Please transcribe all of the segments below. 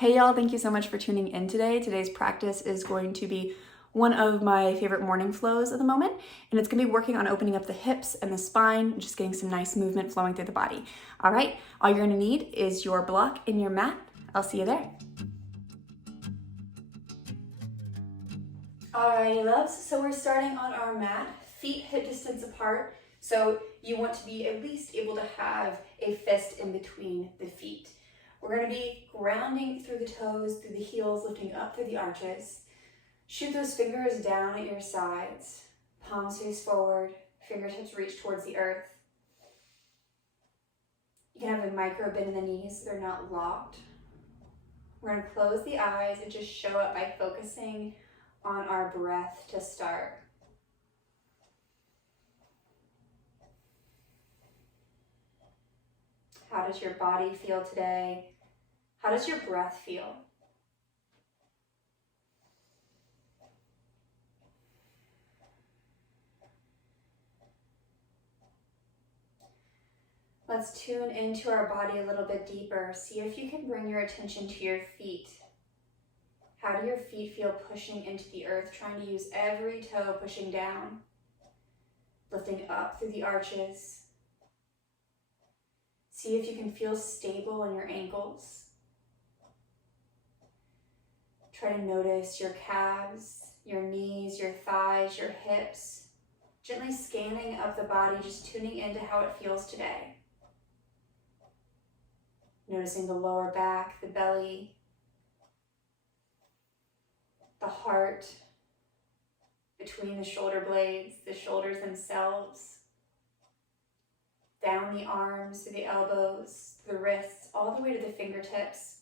Hey y'all, thank you so much for tuning in today. Today's practice is going to be one of my favorite morning flows at the moment, and it's gonna be working on opening up the hips and the spine, just getting some nice movement flowing through the body. All right, all you're gonna need is your block and your mat. I'll see you there. Alrighty loves, so we're starting on our mat, feet hip distance apart. So you want to be at least able to have a fist in between the feet. We're going to be grounding through the toes, through the heels, lifting up through the arches. Shoot those fingers down at your sides. Palms face forward, fingertips reach towards the earth. You can have a micro bend in the knees so they're not locked. We're going to close the eyes and just show up by focusing on our breath to start. How does your body feel today? How does your breath feel? Let's tune into our body a little bit deeper. See if you can bring your attention to your feet. How do your feet feel pushing into the earth, trying to use every toe pushing down, lifting up through the arches. See if you can feel stable in your ankles. Try to notice your calves, your knees, your thighs, your hips. Gently scanning up the body, just tuning into how it feels today. Noticing the lower back, the belly, the heart, between the shoulder blades, the shoulders themselves, down the arms to the elbows, the wrists, all the way to the fingertips,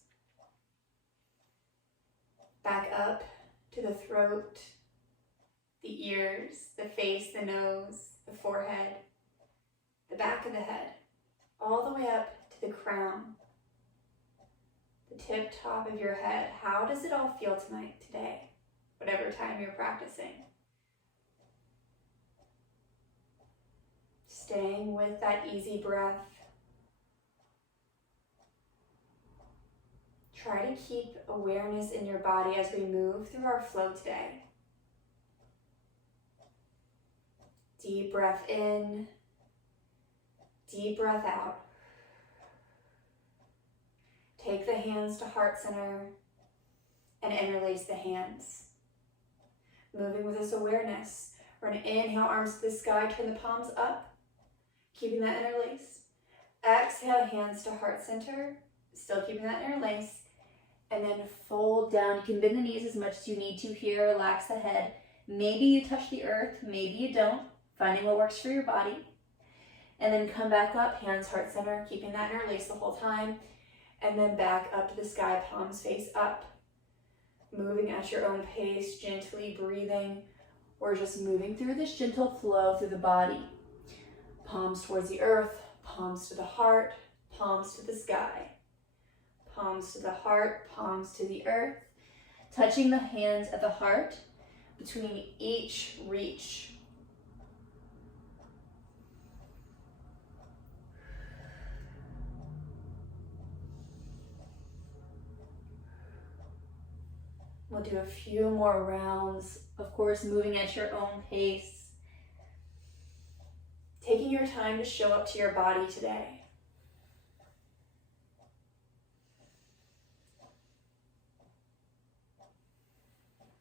back up to the throat, the ears, the face, the nose, the forehead, the back of the head, all the way up to the crown, the tip top of your head. How does it all feel tonight, today, whatever time you're practicing? Staying with that easy breath. Try to keep awareness in your body as we move through our flow today. Deep breath in, deep breath out. Take the hands to heart center and interlace the hands. Moving with this awareness. We're going to inhale, arms to the sky, turn the palms up. Keeping that interlace. Exhale, hands to heart center. Still keeping that interlace. And then fold down. You can bend the knees as much as you need to here. Relax the head. Maybe you touch the earth. Maybe you don't. Finding what works for your body. And then come back up. Hands heart center. Keeping that interlace the whole time. And then back up to the sky. Palms face up. Moving at your own pace. Gently breathing. We're just moving through this gentle flow through the body. Palms towards the earth, palms to the heart, palms to the sky. Palms to the heart, palms to the earth. Touching the hands at the heart between each reach. We'll do a few more rounds, of course, moving at your own pace. Taking your time to show up to your body today.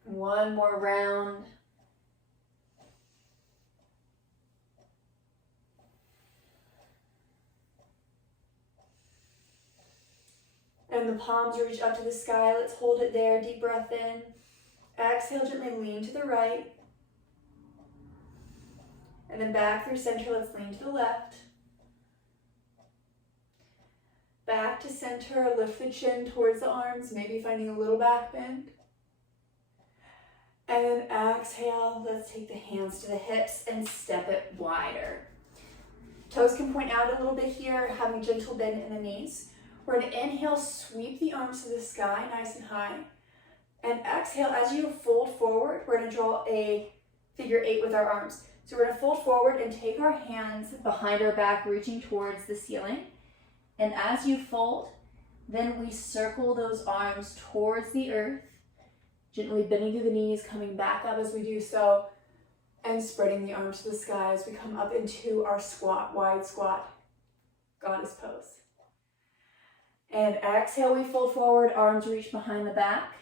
One more round. And the palms reach up to the sky. Let's hold it there. Deep breath in. Exhale, gently lean to the right. And then back through center, let's lean to the left. Back to center, lift the chin towards the arms, maybe finding a little back bend. And then exhale, let's take the hands to the hips and step it wider. Toes can point out a little bit here, having gentle bend in the knees. We're gonna inhale, sweep the arms to the sky, nice and high. And exhale, as you fold forward, we're gonna draw a figure 8 with our arms. So we're gonna fold forward and take our hands behind our back, reaching towards the ceiling. And as you fold, Then we circle those arms towards the earth, gently bending through the knees, coming back up as we do so, and spreading the arms to the sky as we come up into our squat, wide squat, goddess pose. And exhale, we fold forward, arms reach behind the back.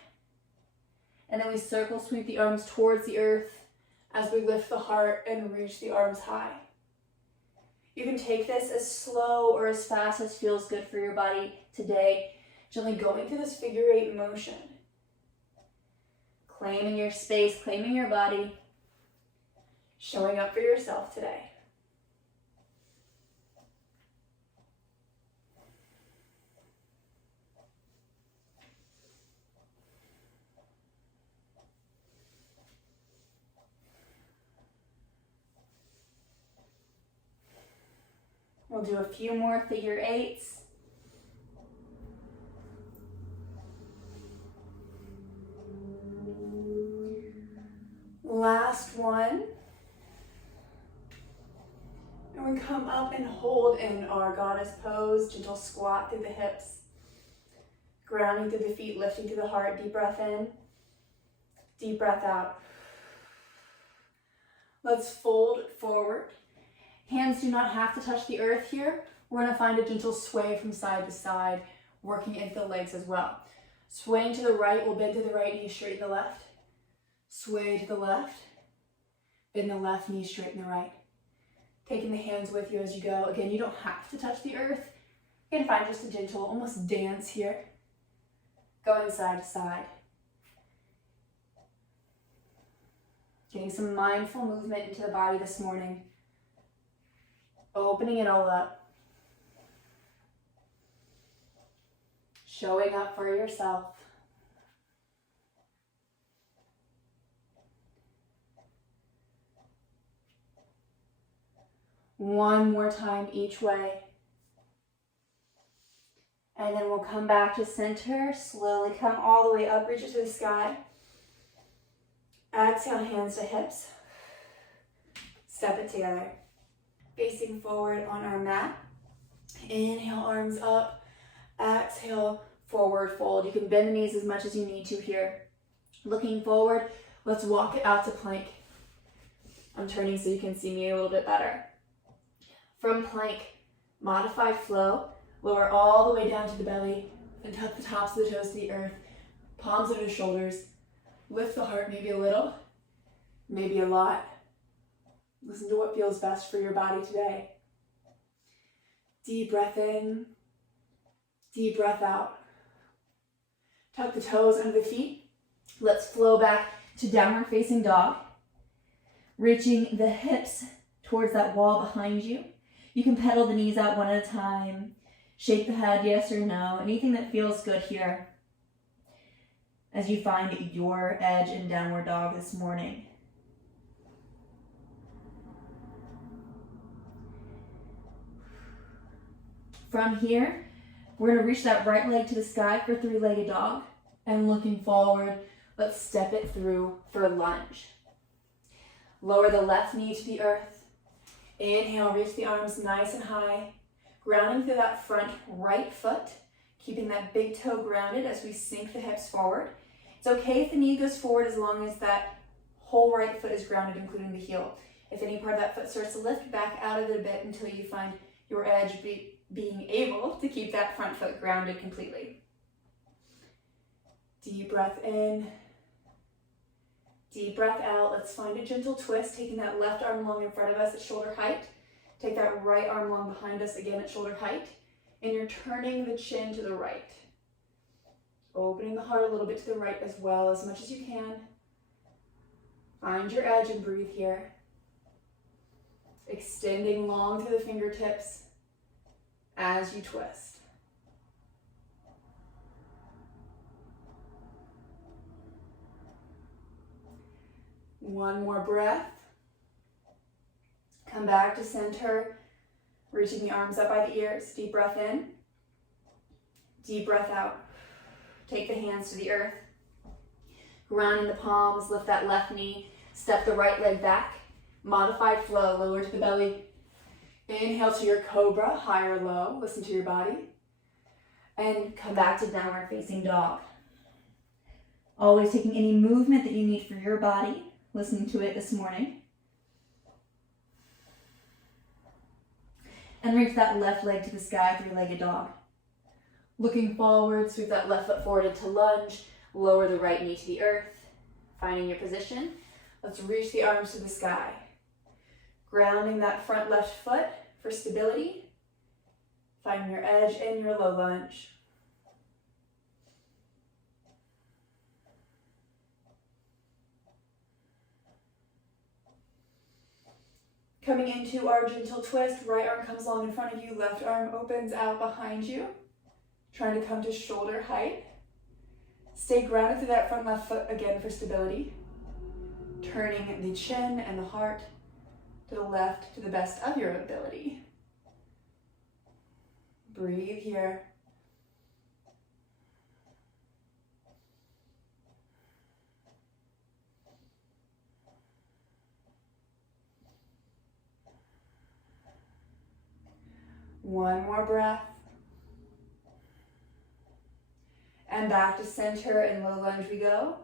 And then we circle, sweep the arms towards the earth as we lift the heart and reach the arms high. You can take this as slow or as fast as feels good for your body today. Gently going through this figure eight motion. Claiming your space, claiming your body. Showing up for yourself today. We'll do a few more figure eights. Last one. And we come up and hold in our goddess pose, gentle squat through the hips. Grounding through the feet, lifting through the heart. Deep breath in, deep breath out. Let's fold forward. Hands do not have to touch the earth here. We're going to find a gentle sway from side to side, working into the legs as well. Swaying to the right, we'll bend to the right knee, straighten the left. Sway to the left, bend the left knee, straighten the right. Taking the hands with you as you go. Again, you don't have to touch the earth. You can find just a gentle, almost dance here. Going side to side. Getting some mindful movement into the body this morning. Opening it all up. Showing up for yourself. One more time each way. And then we'll come back to center. Slowly come all the way up, reach it to the sky. Exhale, hands to hips. Step it together. Facing forward on our mat. Inhale, arms up. Exhale, forward fold. You can bend the knees as much as you need to here. Looking forward, let's walk it out to plank. I'm turning so you can see me a little bit better. From plank, modified flow. Lower all the way down to the belly and tuck the tops of the toes to the earth. Palms under the shoulders. Lift the heart maybe a little, maybe a lot. Listen to what feels best for your body today. Deep breath in, deep breath out. Tuck the toes under the feet. Let's flow back to downward facing dog. Reaching the hips towards that wall behind you. You can pedal the knees out one at a time. Shake the head, yes or no. Anything that feels good here as you find your edge in downward dog this morning. From here, we're going to reach that right leg to the sky for three-legged dog. And looking forward, let's step it through for lunge. Lower the left knee to the earth. Inhale, reach the arms nice and high. Grounding through that front right foot. Keeping that big toe grounded as we sink the hips forward. It's okay if the knee goes forward as long as that whole right foot is grounded, including the heel. If any part of that foot starts to lift, back out of it a bit until you find your edge being able to keep that front foot grounded completely. Deep breath in. Deep breath out. Let's find a gentle twist, taking that left arm long in front of us at shoulder height. Take that right arm long behind us again at shoulder height. And you're turning the chin to the right. Opening the heart a little bit to the right as well, as much as you can. Find your edge and breathe here. Extending long through the fingertips as you twist. One more breath. Come back to center, reaching the arms up by the ears. Deep breath in. Deep breath out. Take the hands to the earth. Grounding the palms, lift that left knee. Step the right leg back. Modified flow, lower to the belly. Inhale to your cobra, high or low. Listen to your body. and come back to downward facing dog. Always taking any movement that you need for your body, listening to it this morning. And reach that left leg to the sky, three-legged dog. Looking forward, sweep that left foot forward into lunge, lower the right knee to the earth, finding your position. Let's reach the arms to the sky. Grounding that front left foot for stability. Finding your edge in your low lunge. Coming into our gentle twist, right arm comes long in front of you, left arm opens out behind you. Trying to come to shoulder height. Stay grounded through that front left foot again for stability. Turning the chin and the heart to the left to the best of your ability. Breathe here. One more breath. And back to center in low lunge we go.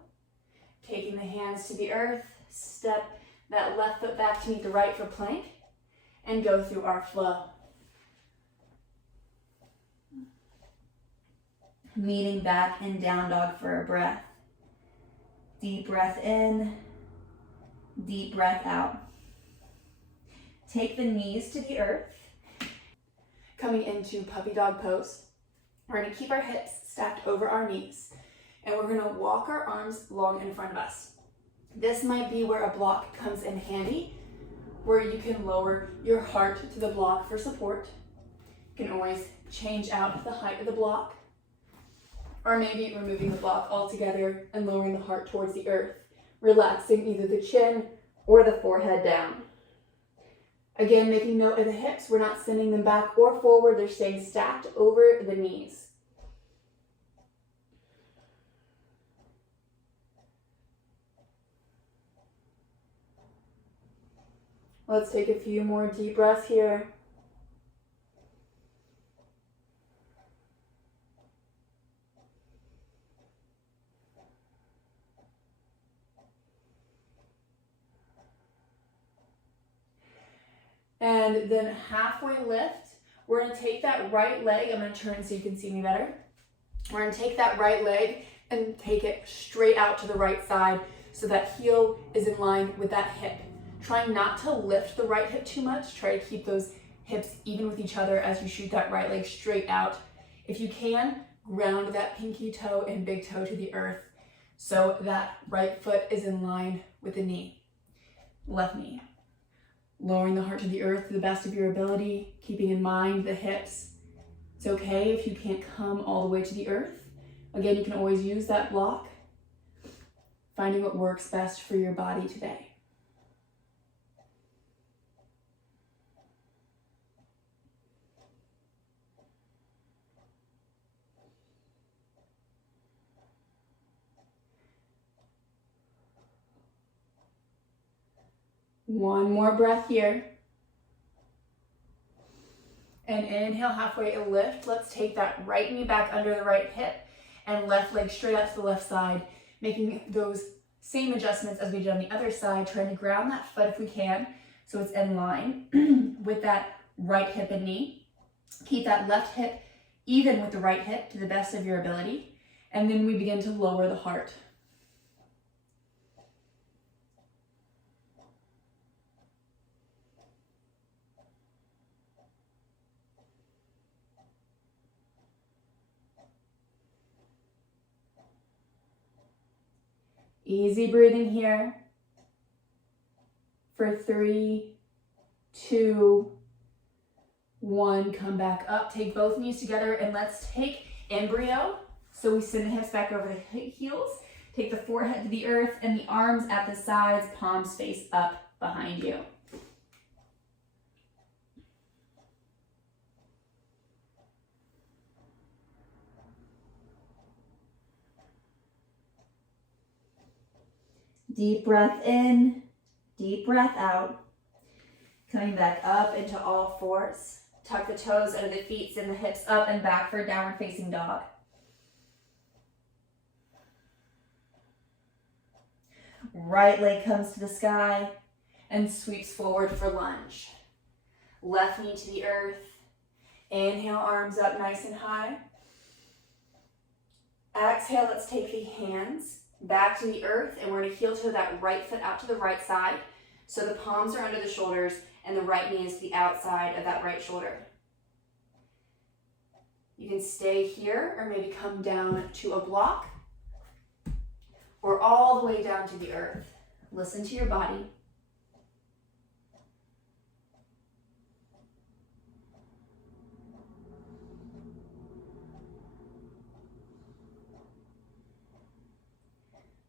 Taking the hands to the earth, step that left foot back to meet the right for plank, and go through our flow. Meeting back in down dog for a breath. Deep breath in, deep breath out. Take the knees to the earth. Coming into puppy dog pose. We're going to keep our hips stacked over our knees, and we're going to walk our arms long in front of us. This might be where a block comes in handy, where you can lower your heart to the block for support. You can always change out the height of the block, or maybe removing the block altogether and lowering the heart towards the earth, relaxing either the chin or the forehead down. Again, making note of the hips, we're not sending them back or forward, they're staying stacked over the knees. Let's take a few more deep breaths here. And then halfway lift, we're going to take that right leg. I'm going to turn so you can see me better. We're going to take that right leg and take it straight out to the right side so that heel is in line with that hip. Trying not to lift the right hip too much. Try to keep those hips even with each other as you shoot that right leg straight out. If you can, ground that pinky toe and big toe to the earth so that right foot is in line with the knee. Left knee. Lowering the heart to the earth to the best of your ability, keeping in mind the hips. It's okay if you can't come all the way to the earth. Again, you can always use that block, finding what works best for your body today. One more breath here. And inhale, halfway lift. Let's take that right knee back under the right hip and left leg straight out to the left side, making those same adjustments as we did on the other side, trying to ground that foot if we can, so it's in line with that right hip and knee. Keep that left hip even with the right hip to the best of your ability, and then we begin to lower the heart. Easy breathing here for 3, 2, 1. Come back up. Take both knees together and let's take embryo. So we send the hips back over the heels. Take the forehead to the earth and the arms at the sides, palms face up behind you. Deep breath in, deep breath out. Coming back up into all fours. Tuck the toes under the feet, send the hips up and back for downward facing dog. Right leg comes to the sky and sweeps forward for lunge. Left knee to the earth. Inhale, arms up nice and high. Exhale, let's take the hands back to the earth, and we're going to heel toe that right foot out to the right side. So the palms are under the shoulders and the right knee is to the outside of that right shoulder. You can stay here or maybe come down to a block or all the way down to the earth. Listen to your body.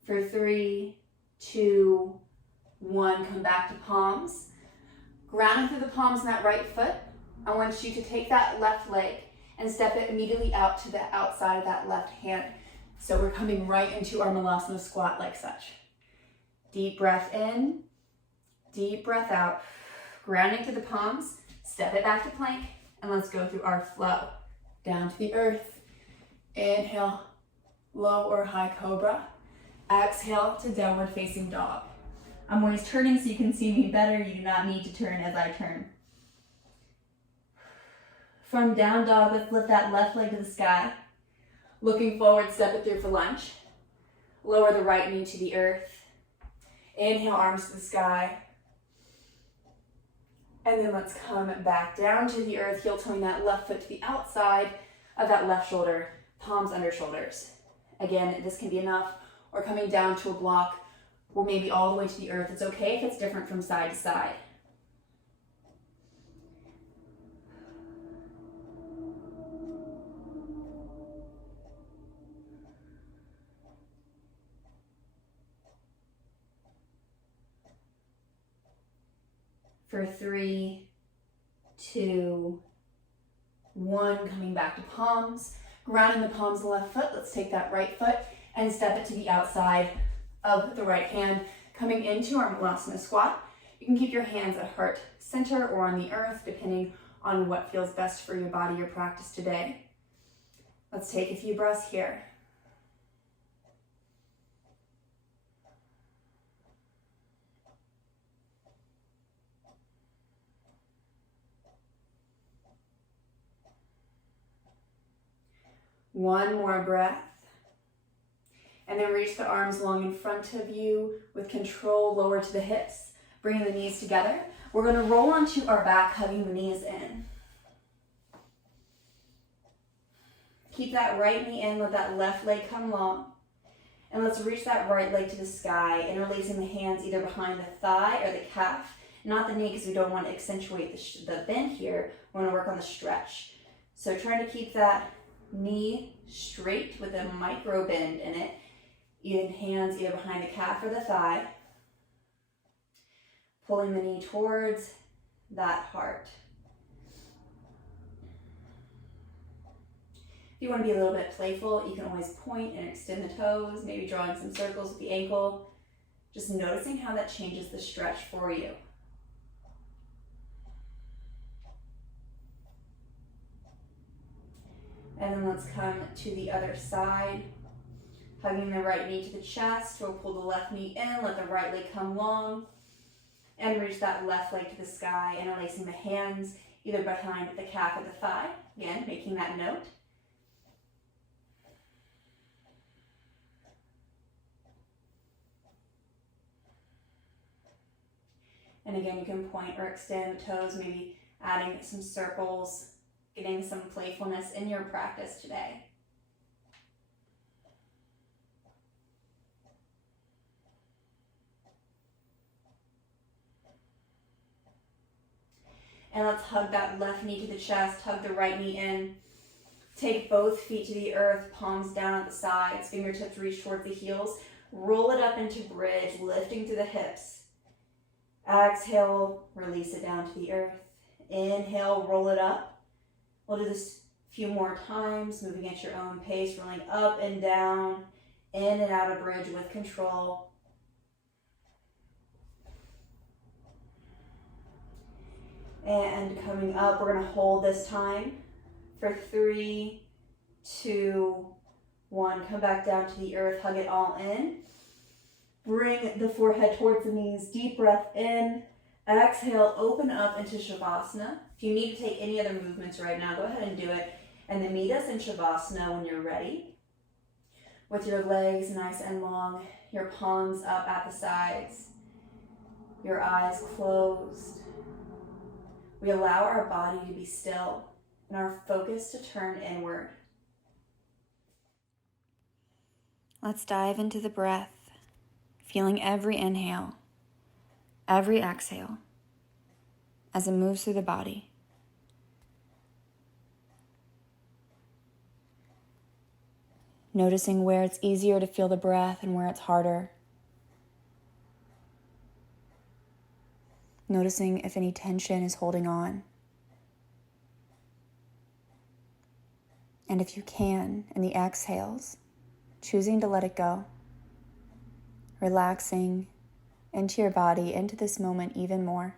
For 3, 2, 1, come back to palms. Grounding through the palms in that right foot, I want you to take that left leg and step it immediately out to the outside of that left hand. So we're coming right into our Malasana squat like such. Deep breath in, deep breath out. Grounding through the palms, step it back to plank, and let's go through our flow. Down to the earth. Inhale, low or high cobra. Exhale to downward facing dog. I'm always turning so you can see me better. You do not need to turn as I turn. From down dog, let's lift that left leg to the sky. Looking forward, step it through for lunge. Lower the right knee to the earth. Inhale, arms to the sky. And then let's come back down to the earth, heel toeing that left foot to the outside of that left shoulder, palms under shoulders. Again, this can be enough, or coming down to a block, or maybe all the way to the earth. It's okay if it's different from side to side. For 3, 2, 1, coming back to palms. Grounding the palms of the left foot, let's take that right foot and step it to the outside of the right hand, coming into our Malasana squat. You can keep your hands at heart center or on the earth, depending on what feels best for your body or practice today. Let's take a few breaths here. One more breath. And then reach the arms long in front of you with control, lower to the hips. Bringing the knees together. We're going to roll onto our back, hugging the knees in. Keep that right knee in, let that left leg come long. And let's reach that right leg to the sky, interlacing the hands either behind the thigh or the calf. Not the knee, because we don't want to accentuate the bend here. We want to work on the stretch. So trying to keep that knee straight with a micro bend in it. Hands either behind the calf or the thigh. Pulling the knee towards that heart. If you want to be a little bit playful, you can always point and extend the toes, maybe drawing some circles with the ankle. Just noticing how that changes the stretch for you. And then let's come to the other side. Hugging the right knee to the chest. We'll pull the left knee in, let the right leg come long. And reach that left leg to the sky, interlacing the hands either behind the calf or the thigh. Again, making that note. And again, you can point or extend the toes, maybe adding some circles, getting some playfulness in your practice today. And let's hug that left knee to the chest, hug the right knee in. Take both feet to the earth, palms down at the sides, fingertips reach towards the heels. Roll it up into bridge, lifting through the hips. Exhale, release it down to the earth. Inhale, roll it up. We'll do this a few more times, moving at your own pace, rolling up and down, in and out of bridge with control. And coming up, we're gonna hold this time for 3, 2, 1. Come back down to the earth, hug it all in. Bring the forehead towards the knees, deep breath in. Exhale, open up into Shavasana. If you need to take any other movements right now, go ahead and do it. And then meet us in Shavasana when you're ready. With your legs nice and long, your palms up at the sides, your eyes closed. We allow our body to be still and our focus to turn inward. Let's dive into the breath, feeling every inhale, every exhale as it moves through the body. Noticing where it's easier to feel the breath and where it's harder. Noticing if any tension is holding on. And if you can, in the exhales, choosing to let it go. Relaxing into your body, into this moment even more.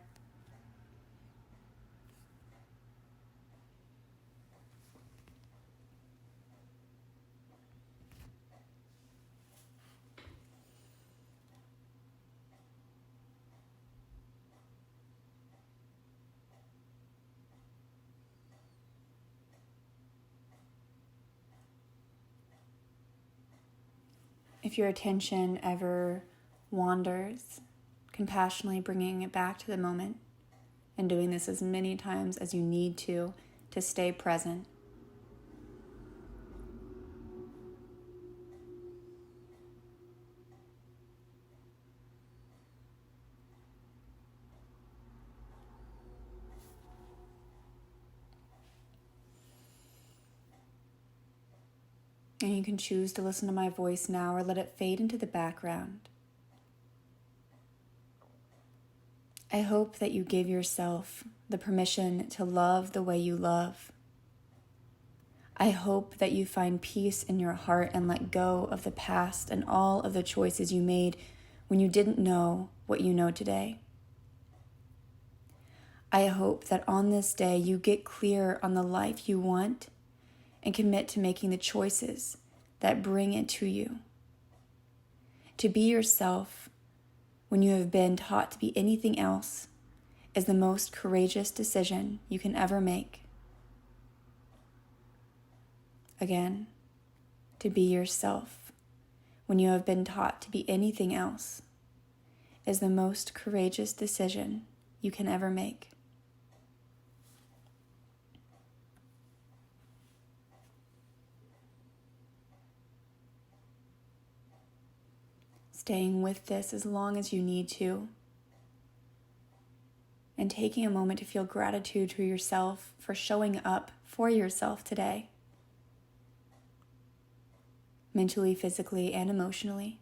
If your attention ever wanders, compassionately bringing it back to the moment and doing this as many times as you need to stay present. And you can choose to listen to my voice now or let it fade into the background. I hope that you give yourself the permission to love the way you love. I hope that you find peace in your heart and let go of the past and all of the choices you made when you didn't know what you know today. I hope that on this day you get clear on the life you want and commit to making the choices that bring it to you. To be yourself when you have been taught to be anything else is the most courageous decision you can ever make. Again, to be yourself when you have been taught to be anything else is the most courageous decision you can ever make. Staying with this as long as you need to, and taking a moment to feel gratitude to yourself for showing up for yourself today, mentally, physically, and emotionally.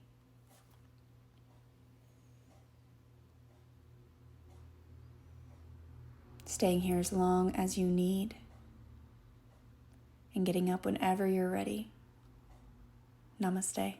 Staying here as long as you need, and getting up whenever you're ready. Namaste.